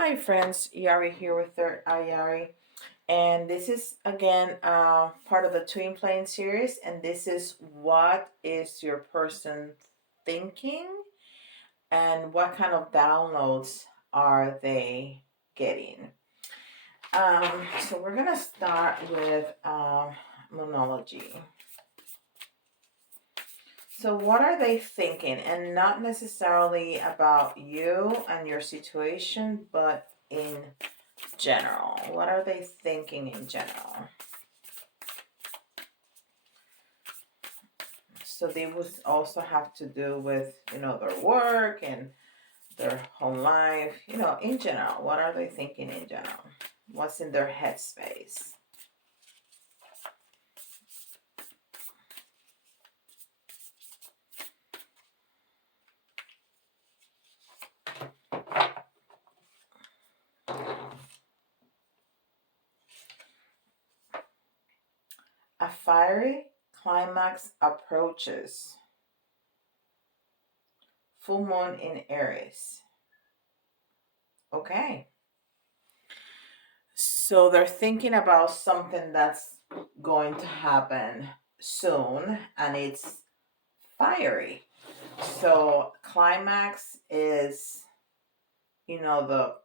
Hi friends, Yari here with Third Eye Yari, and this is again part of the Twin Flame series, and this is what is your person thinking and what kind of downloads are they getting. So we're gonna start with Moonology. So what are they thinking? And not necessarily about you and your situation, but in general. What are they thinking in general? So they would also have to do with, their work and their home life, in general. What are they thinking in general? What's in their headspace? A fiery climax approaches. Full moon in Aries. Okay. So they're thinking about something that's going to happen soon, and it's fiery. So climax is, the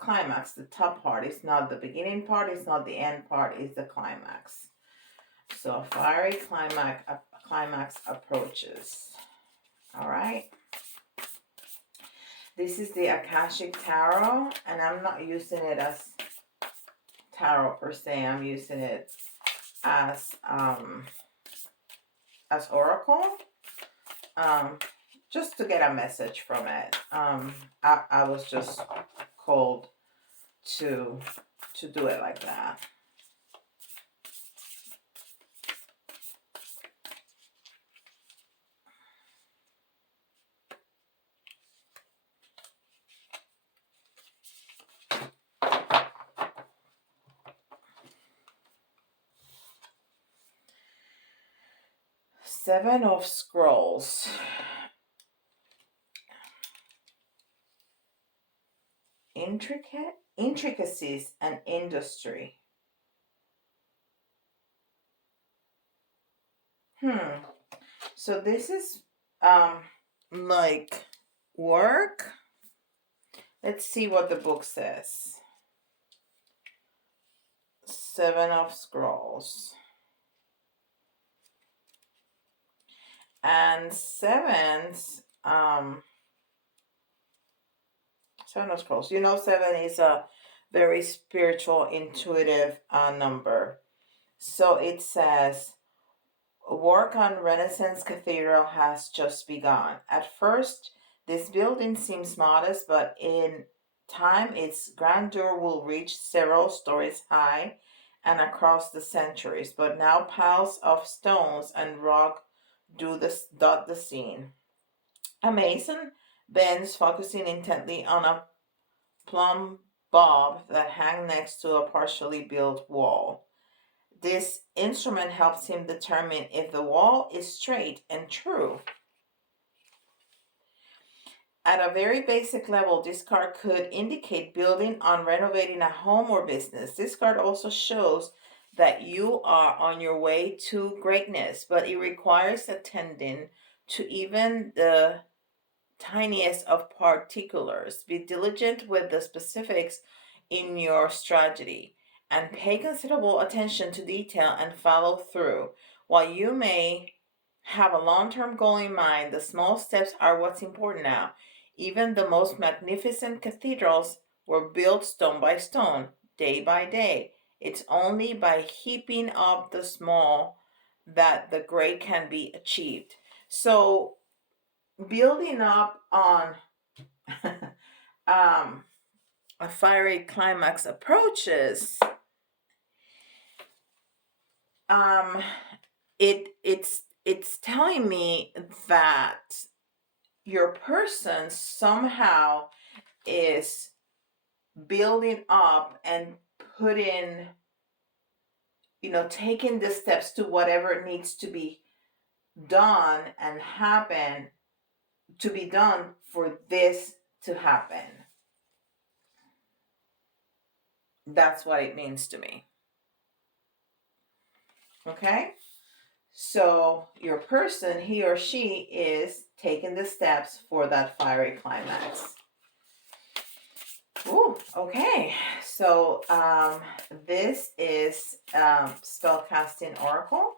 climax, the top part. It's not the beginning part, it's not the end part, it's the climax. So fiery climax approaches. All right. This is the Akashic Tarot, and I'm not using it as tarot per se. I'm using it as oracle, just to get a message from it. I was just called to do it like that. Seven of Scrolls. Intricacies and industry. So this is like work. Let's see what the book says. Seven of Scrolls. And sevens, Seven of Scrolls. Seven is a very spiritual, intuitive number. So it says, work on Renaissance Cathedral has just begun. At first, this building seems modest, but in time, its grandeur will reach several stories high and across the centuries. But now, piles of stones and rock dot the scene. A mason bends, focusing intently on a plumb bob that hangs next to a partially built wall. This instrument helps him determine if the wall is straight and true. At a very basic level, this card could indicate building on renovating a home or business. This card also shows that you are on your way to greatness, but it requires attending to even the tiniest of particulars. Be diligent with the specifics in your strategy and pay considerable attention to detail and follow through. While you may have a long-term goal in mind, the small steps are what's important now. Even the most magnificent cathedrals were built stone by stone, day by day. It's only by heaping up the small that the great can be achieved. So building up on a fiery climax approaches, it's telling me that your person somehow is building up and putting, taking the steps to whatever needs to be done and happen to be done for this to happen. That's what it means to me. Okay? So your person, he or she, is taking the steps for that fiery climax. Ooh, okay. So this is Spellcasting Oracle.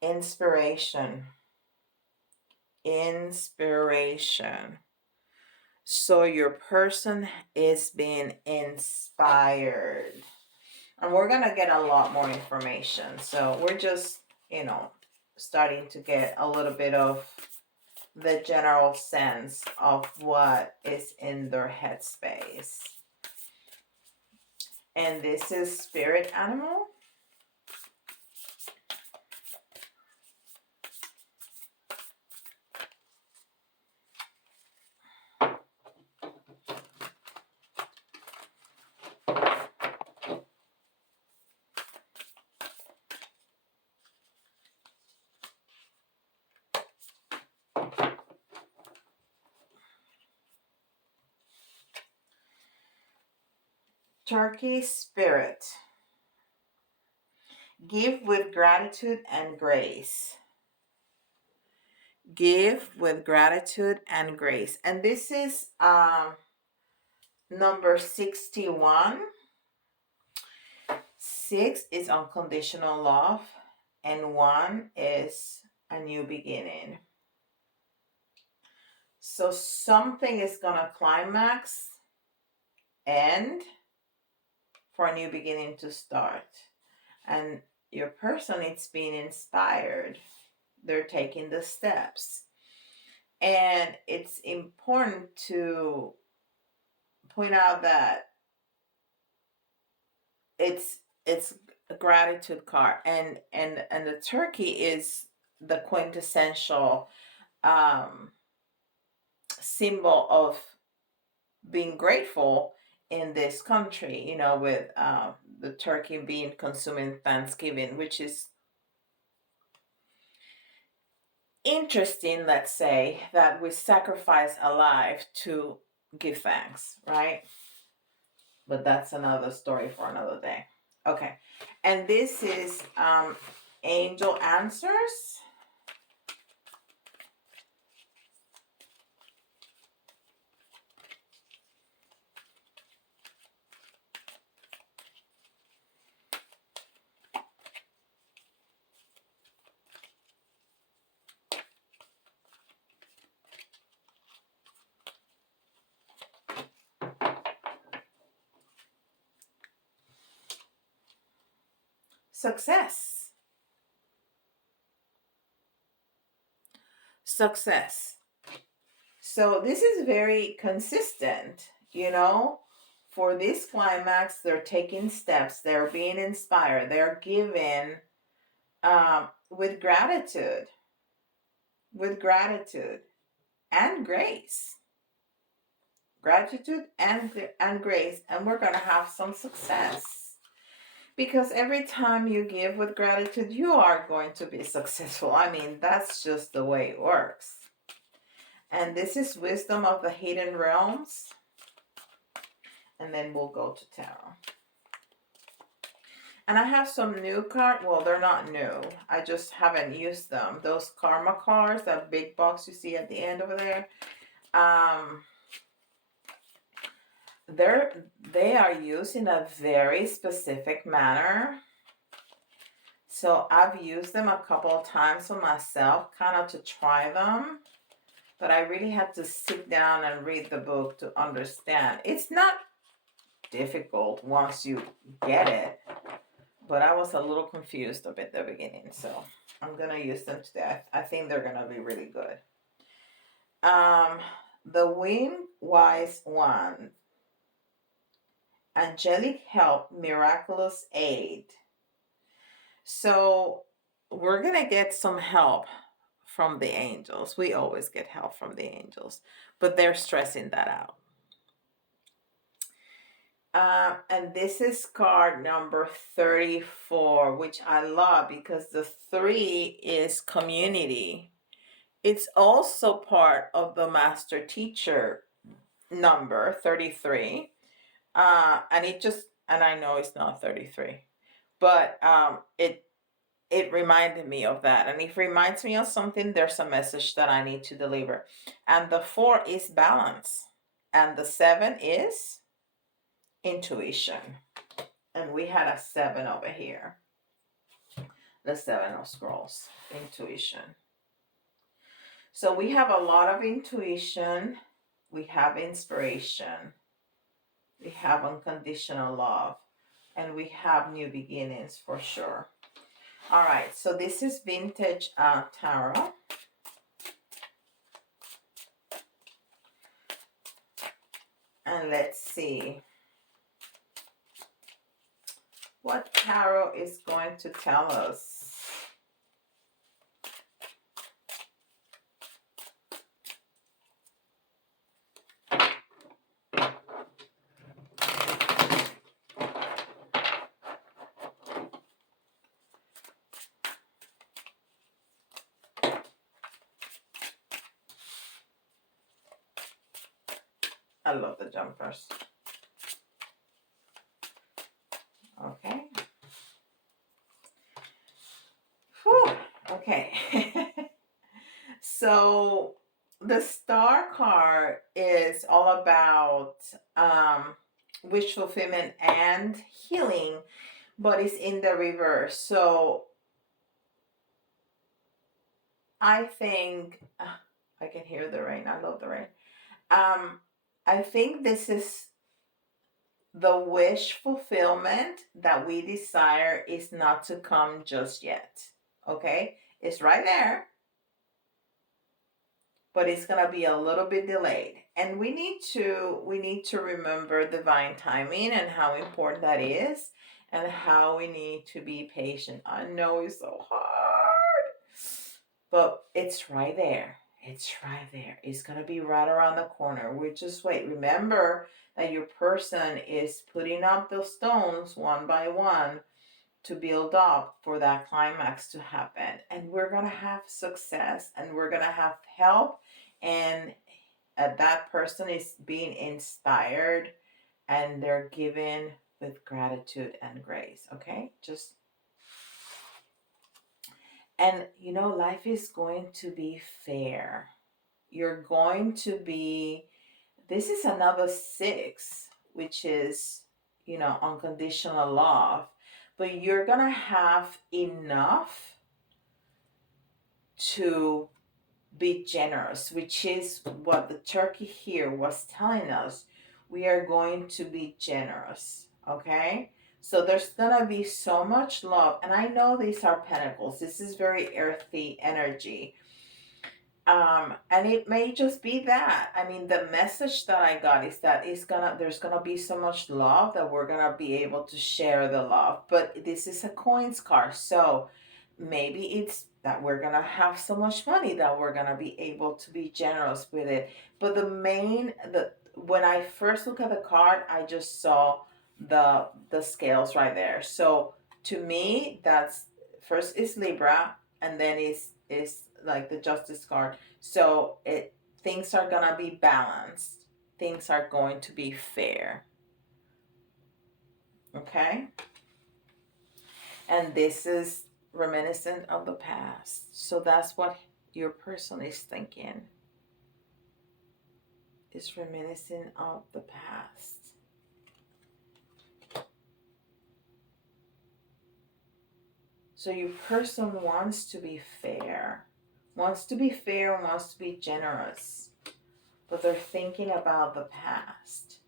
Inspiration. Inspiration. So your person is being inspired. And we're going to get a lot more information. So we're just, starting to get a little bit of the general sense of what is in their headspace. And this is spirit animal. Turkey spirit. Give with gratitude and grace. Give with gratitude and grace. And this is number 61. 6 is unconditional love. And 1 is a new beginning. So something is going to climax, end, for a new beginning to start. And your person is being inspired. They're taking the steps. And it's important to point out that it's a gratitude card, and the turkey is the quintessential symbol of being grateful in this country, with the turkey being consumed in Thanksgiving, which is interesting. Let's say that we sacrifice a life to give thanks, right? But that's another story for another day. Okay, and this is angel answers. Success. Success. So this is very consistent, for this climax. They're taking steps, they're being inspired, they're giving with gratitude and grace. Gratitude and grace, and we're going to have some success. Because every time you give with gratitude, you are going to be successful. I mean, that's just the way it works. And this is Wisdom of the Hidden Realms. And then we'll go to Tarot. And I have some new cards. Well, they're not new. I just haven't used them. Those karma cards, that big box you see at the end over there. They are used in a very specific manner. So I've used them a couple of times for myself, kind of to try them. But I really had to sit down and read the book to understand. It's not difficult once you get it. But I was a little confused a bit at the beginning. So I'm going to use them today. I think they're going to be really good. The Wise One. Angelic help, miraculous aid. So we're going to get some help from the angels. We always get help from the angels, but they're stressing that out. And this is card number 34, which I love because the 3 is community. It's also part of the master teacher number 33. And I know it's not 33, but it reminded me of that. And if it reminds me of something, there's a message that I need to deliver. And the 4 is balance. And the 7 is intuition. And we had a 7 over here. The 7 of scrolls, intuition. So we have a lot of intuition. We have inspiration. We have unconditional love. And we have new beginnings for sure. All right, so this is vintage tarot. And let's see what tarot is going to tell us. I love the jumpers. Okay. Whew. Okay. So the star card is all about wish fulfillment and healing, but it's in the reverse. So I think I can hear the rain. I love the rain. I think this is the wish fulfillment that we desire is not to come just yet. Okay? It's right there, but it's going to be a little bit delayed. And we need to remember divine timing and how important that is and how we need to be patient. I know it's so hard, but it's right there. It's right there. It's going to be right around the corner. We just wait. Remember that your person is putting up those stones one by one to build up for that climax to happen. And we're going to have success and we're going to have help. And that person is being inspired and they're given with gratitude and grace. Okay? And you know, life is going to be fair. You're going to be, this is another 6, which is, you know, unconditional love. But you're going to have enough to be generous, which is what the turkey here was telling us. We are going to be generous, okay? So there's going to be so much love. And I know these are pentacles. This is very earthy energy. And it may just be that. I mean, the message that I got is that there's gonna be so much love that we're gonna be able to share the love. But this is a coins card, so maybe it's that we're gonna have so much money that we're gonna be able to be generous with it. But when I first look at the card, I just saw the scales right there. So to me, that's first is Libra, and then is like the Justice card. So things are gonna be balanced. Things are going to be fair. Okay? And this is reminiscent of the past. So that's what your person is thinking. It's reminiscent of the past. So your person wants to be fair. Wants to be fair and wants to be generous. But they're thinking about the past.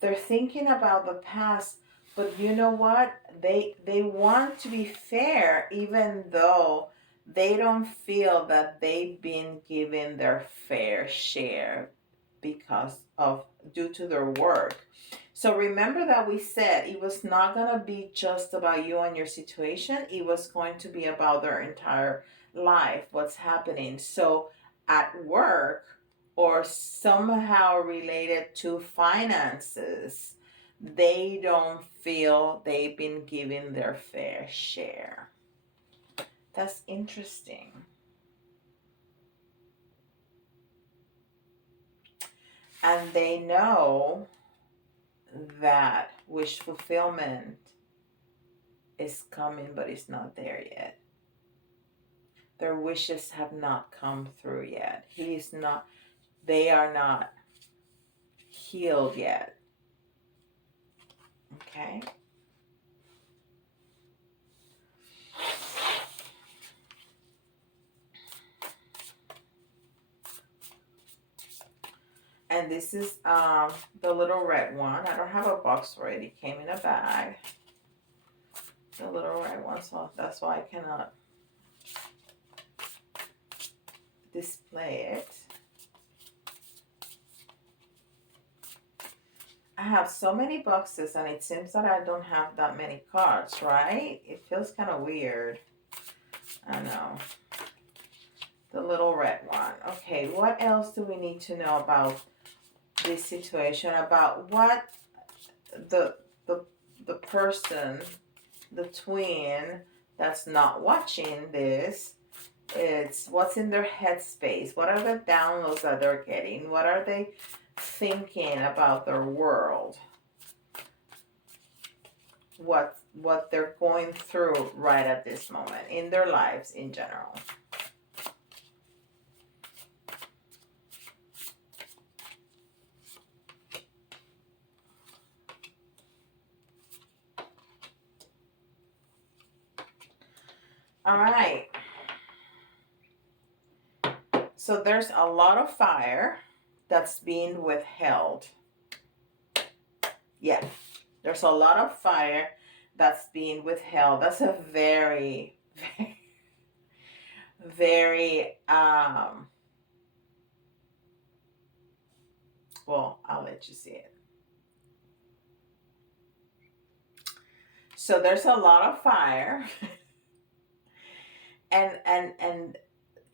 They're thinking about the past, but you know what? They want to be fair even though they don't feel that they've been given their fair share due to their work. So remember that we said it was not going to be just about you and your situation. It was going to be about their entire life, what's happening. So at work or somehow related to finances, they don't feel they've been given their fair share. That's interesting. And they know that wish fulfillment is coming, but it's not there yet. Their wishes have not come through yet. They are not healed yet. Okay? And this is the little red one. I don't have a box for it. It came in a bag. The little red one, so that's why I cannot display it. I have so many boxes and it seems that I don't have that many cards, right? It feels kind of weird. I know. The little red one. Okay, what else do we need to know about this situation? About what the person, the twin that's not watching this, it's what's in their headspace. What are the downloads that they're getting? What are they thinking about their world? What they're going through right at this moment in their lives in general. All right. So there's a lot of fire that's being withheld. Yeah. There's a lot of fire that's being withheld. That's a very, very, very, well, I'll let you see it. So there's a lot of fire. and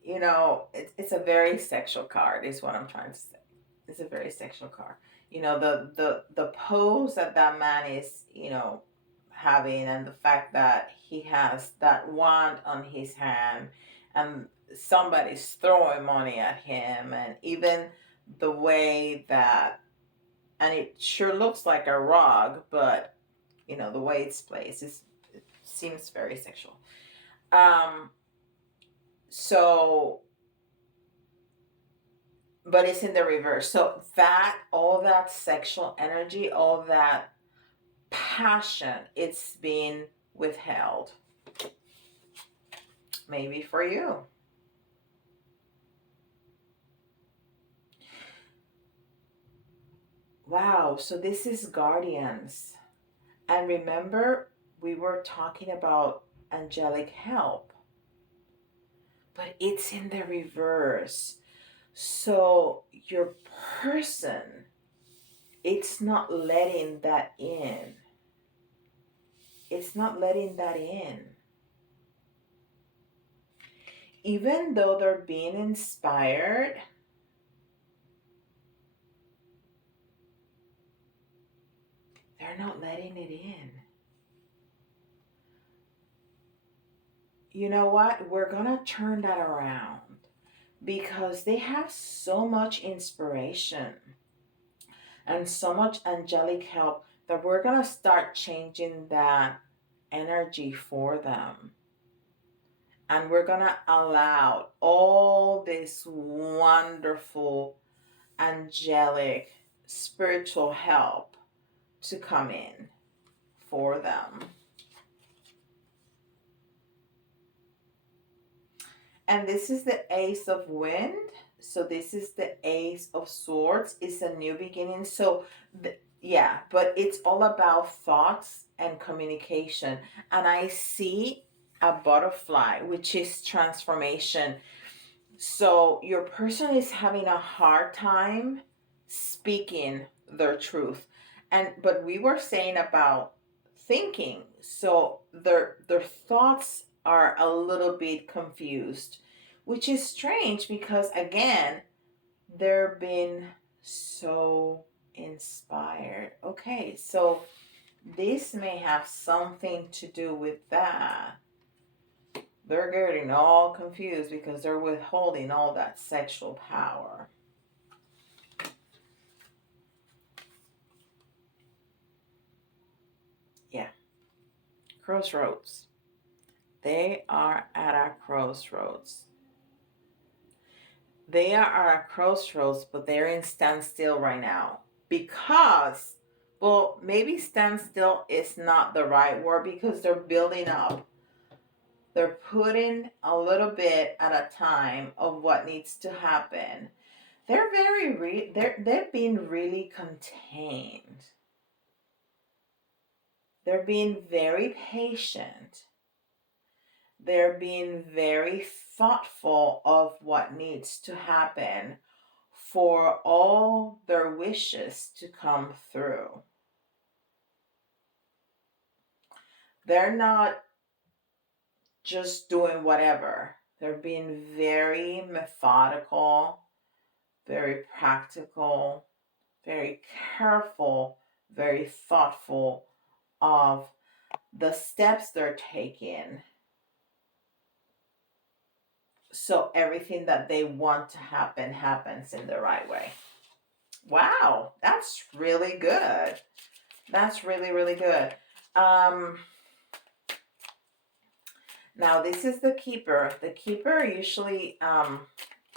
you know, it's a very sexual card is what I'm trying to say. It's a very sexual card. You know, the pose that man is, you know, having, and the fact that he has that wand on his hand and somebody's throwing money at him, and even the way that, and it sure looks like a rug, but you know, the way it's placed, it seems very sexual. So, but it's in the reverse. So that, all that sexual energy, all that passion, it's being withheld. Maybe for you. Wow, so this is guardians. And remember, we were talking about angelic help. But it's in the reverse. So your person, it's not letting that in. It's not letting that in. Even though they're being inspired, they're not letting it in. You know what? We're going to turn that around because they have so much inspiration and so much angelic help that we're going to start changing that energy for them. And we're going to allow all this wonderful angelic spiritual help to come in for them. And this is the Ace of Wind. So this is the Ace of Swords. It's a new beginning. So, yeah, but it's all about thoughts and communication. And I see a butterfly, which is transformation. So your person is having a hard time speaking their truth. but we were saying about thinking, so their thoughts are a little bit confused, which is strange because again, they're being so inspired. Okay, so this may have something to do with that. They're getting all confused because they're withholding all that sexual power. Yeah. Crossroads. They are at a crossroads. They are at a crossroads, but they're in standstill right now. Because, well, maybe standstill is not the right word because they're building up. They're putting a little bit at a time of what needs to happen. They're they're being really contained. They're being very patient. They're being very thoughtful of what needs to happen for all their wishes to come through. They're not just doing whatever. They're being very methodical, very practical, very careful, very thoughtful of the steps they're taking. So everything that they want to happen happens in the right way. Wow, that's really good. That's really, really good. Now this is the Keeper. The Keeper usually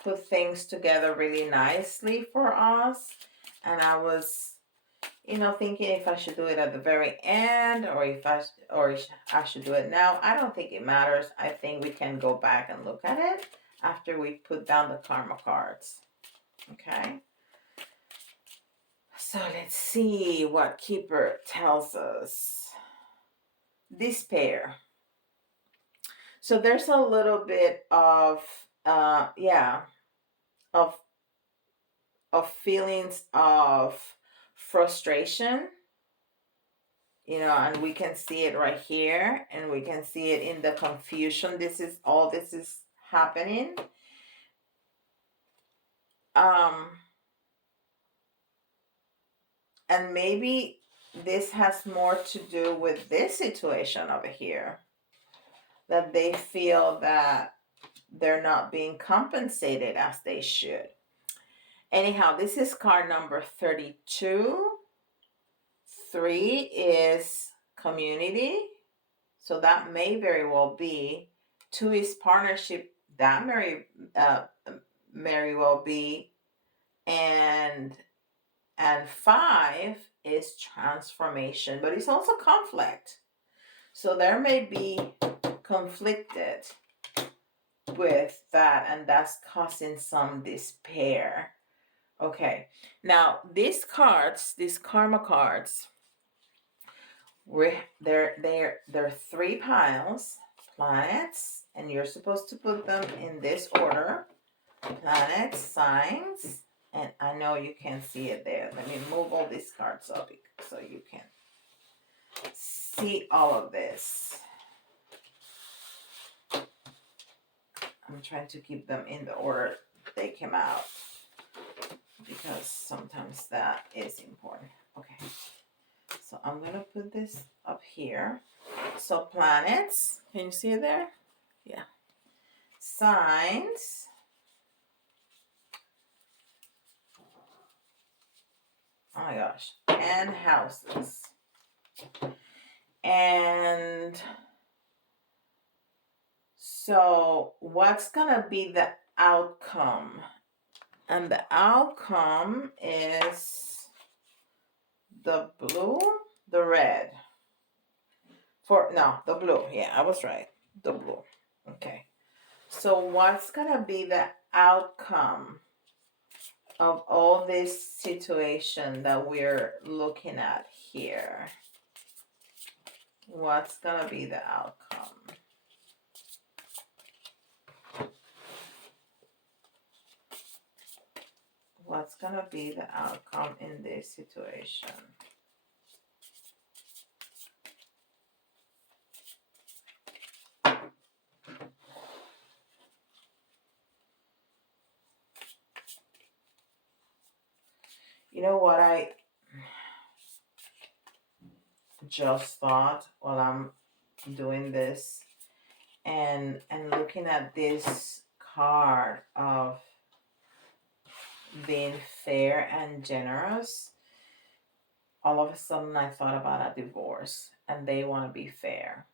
put things together really nicely for us. And I was, thinking if I should do it at the very end or if I should do it now. I don't think it matters. I think we can go back and look at it after we put down the karma cards. Okay. So let's see what Kipper tells us. Despair. So there's a little bit of of feelings of frustration, and we can see it right here, and we can see it in the confusion. This is happening. And maybe this has more to do with this situation over here, that they feel that they're not being compensated as they should. Anyhow, this is card number 32. 3 is community, so that may very well be. 2 is partnership, that may well be, and 5 is transformation, but it's also conflict. So there may be conflicted with that, and that's causing some despair. Okay, now these karma cards, they're 3 piles, planets, and you're supposed to put them in this order: planets, signs, and I know you can't see it there. Let me move all these cards up so you can see all of this. I'm trying to keep them in the order they came out because sometimes that is important. Okay, so I'm gonna put this up here. So planets, can you see it there? Yeah. Signs. Oh my gosh. And houses. And so what's gonna be the outcome? And the outcome is the blue, the red. The blue. Yeah, I was right. The blue. Okay. So what's gonna be the outcome of all this situation that we're looking at here? What's gonna be the outcome? What's gonna be the outcome in this situation? You know what I just thought while I'm doing this and looking at this card of being fair and generous, all of a sudden I thought about a divorce and they want to be fair.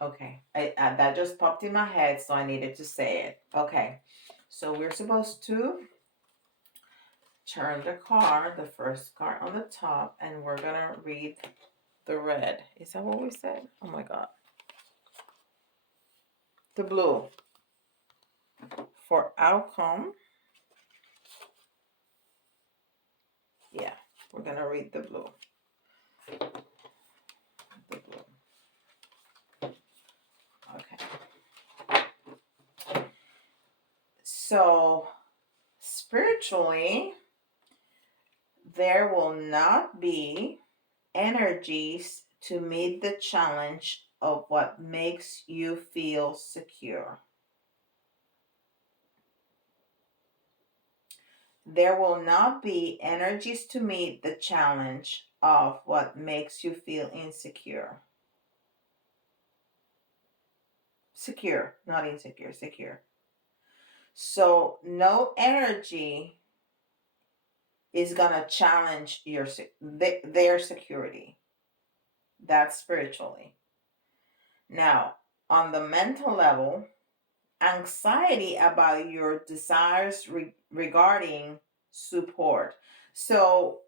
Okay, that just popped in my head, so I needed to say it. Okay, so we're supposed to turn the card, the first card on the top, and we're gonna read the red. Is that what we said? Oh my God. The blue. For outcome, yeah, we're gonna read the blue. The blue. Okay. So, spiritually, there will not be energies to meet the challenge of what makes you feel secure. There will not be energies to meet the challenge of what makes you feel insecure. Secure, not insecure, secure. So no energy is going to challenge their security. That's spiritually. Now, on the mental level, anxiety about your desires regarding support. So,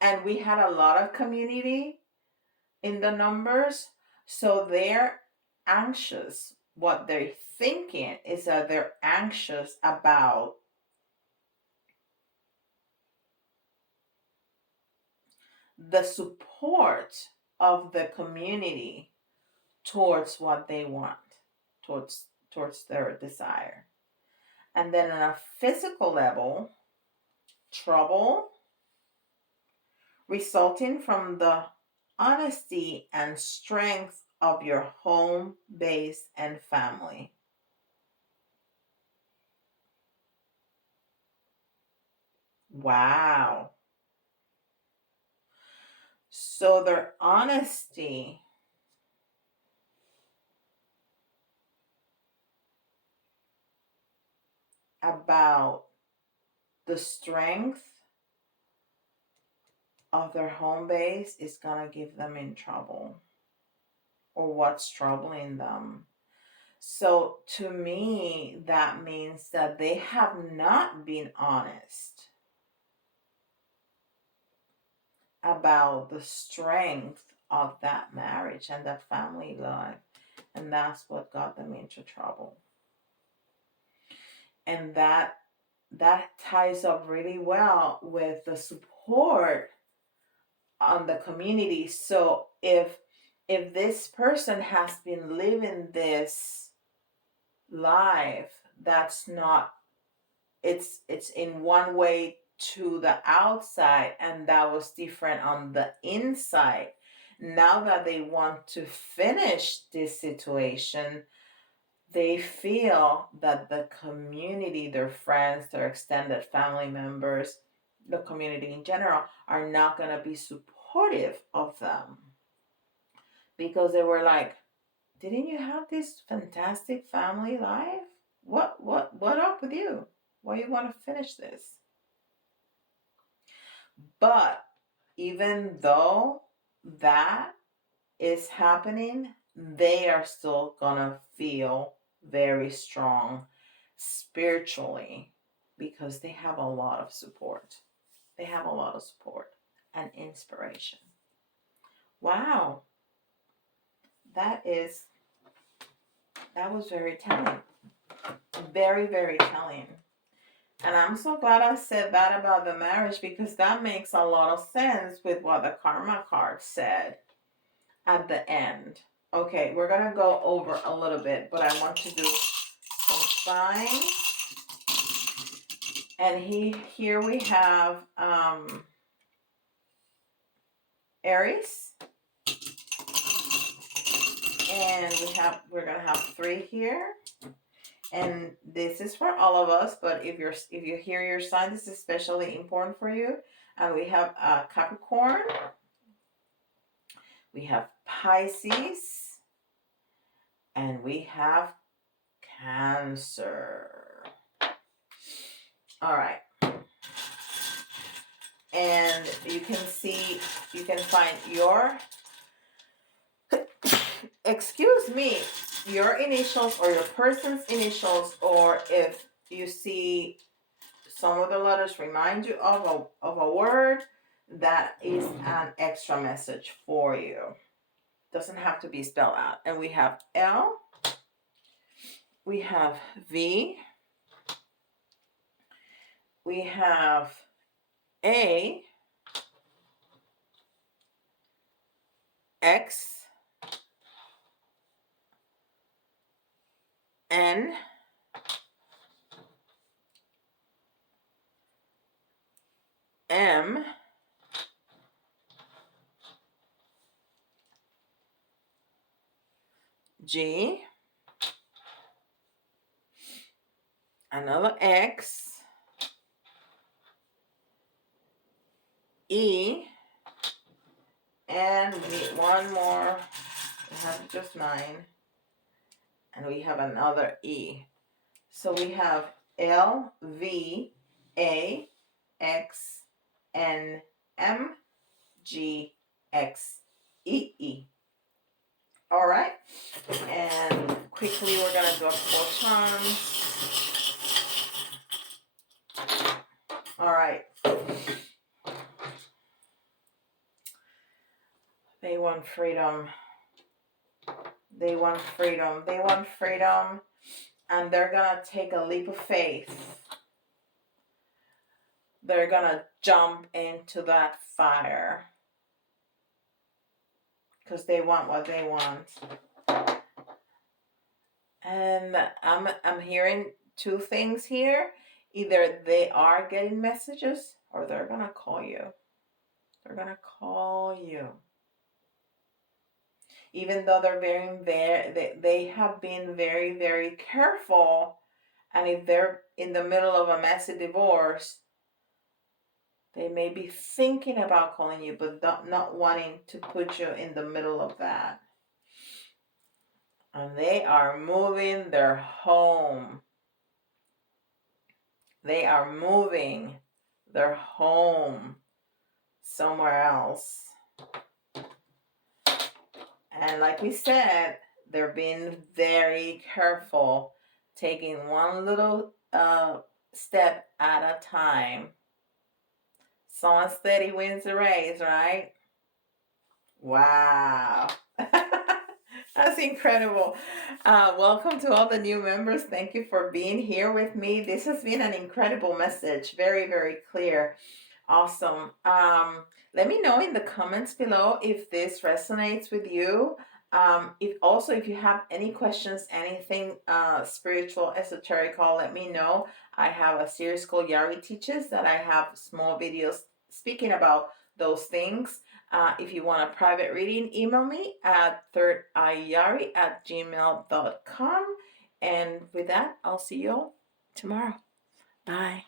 and we had a lot of community in the numbers, so they're anxious. What they're thinking is that they're anxious about the support of the community towards what they want, towards their desire. And then on a physical level, trouble resulting from the honesty and strength of your home base and family. Wow. So their honesty about the strength of their home base is going to give them in trouble, or what's troubling them. So to me, that means that they have not been honest about the strength of that marriage and that family life. And that's what got them into trouble. And that ties up really well with the support on the community. So if this person has been living this life that's not, it's in one way to the outside and that was different on the inside, now that they want to finish this situation, they feel that the community, their friends, their extended family members, the community in general, are not going to be supportive of them. Because they were like, didn't you have this fantastic family life? What up with you? Why you want to finish this? But even though that is happening, they are still gonna feel very strong spiritually because they have a lot of support. They have a lot of support and inspiration. Wow. That was very telling. Very, very telling. And I'm so glad I said that about the marriage because that makes a lot of sense with what the karma card said at the end. Okay, we're going to go over a little bit, but I want to do some signs. And here we have Aries. And we're going to have 3 here. And this is for all of us, but if you hear your sign, this is especially important for you. And we have Capricorn, we have Pisces, and we have Cancer. All right. And you can find your, excuse me, your initials or your person's initials, or if you see some of the letters remind you of a word, that is an extra message for you. Doesn't have to be spelled out. And we have L, we have V, we have A, X, N, M, G, another X, E, and we need one more. We have just 9, and we have another E. So we have L, V, A, X, N, M, G, X, E, E. All right, and quickly we're gonna do a photon. All right. They want freedom. They want freedom. They want freedom, and they're gonna take a leap of faith. They're gonna jump into that fire because they want what they want. And I'm hearing two things here. Either they are getting messages or they're gonna call you. They're gonna call you. Even though they have been very, very careful, and if they're in the middle of a messy divorce, they may be thinking about calling you, but not wanting to put you in the middle of that. And they are moving their home. They are moving their home somewhere else. And like we said, they're being very careful, taking one little step at a time. Someone steady wins the race, right? Wow. That's incredible. Welcome to all the new members. Thank you for being here with me. This has been an incredible message. Very, very clear. Awesome. Let me know in the comments below if this resonates with you. If you have any questions, anything spiritual, esoterical, let me know. I have a series called Yari Teaches that I have small videos speaking about those things. If you want a private reading, email me at thirdeyeyari@gmail.com. And with that, I'll see you all tomorrow. Bye.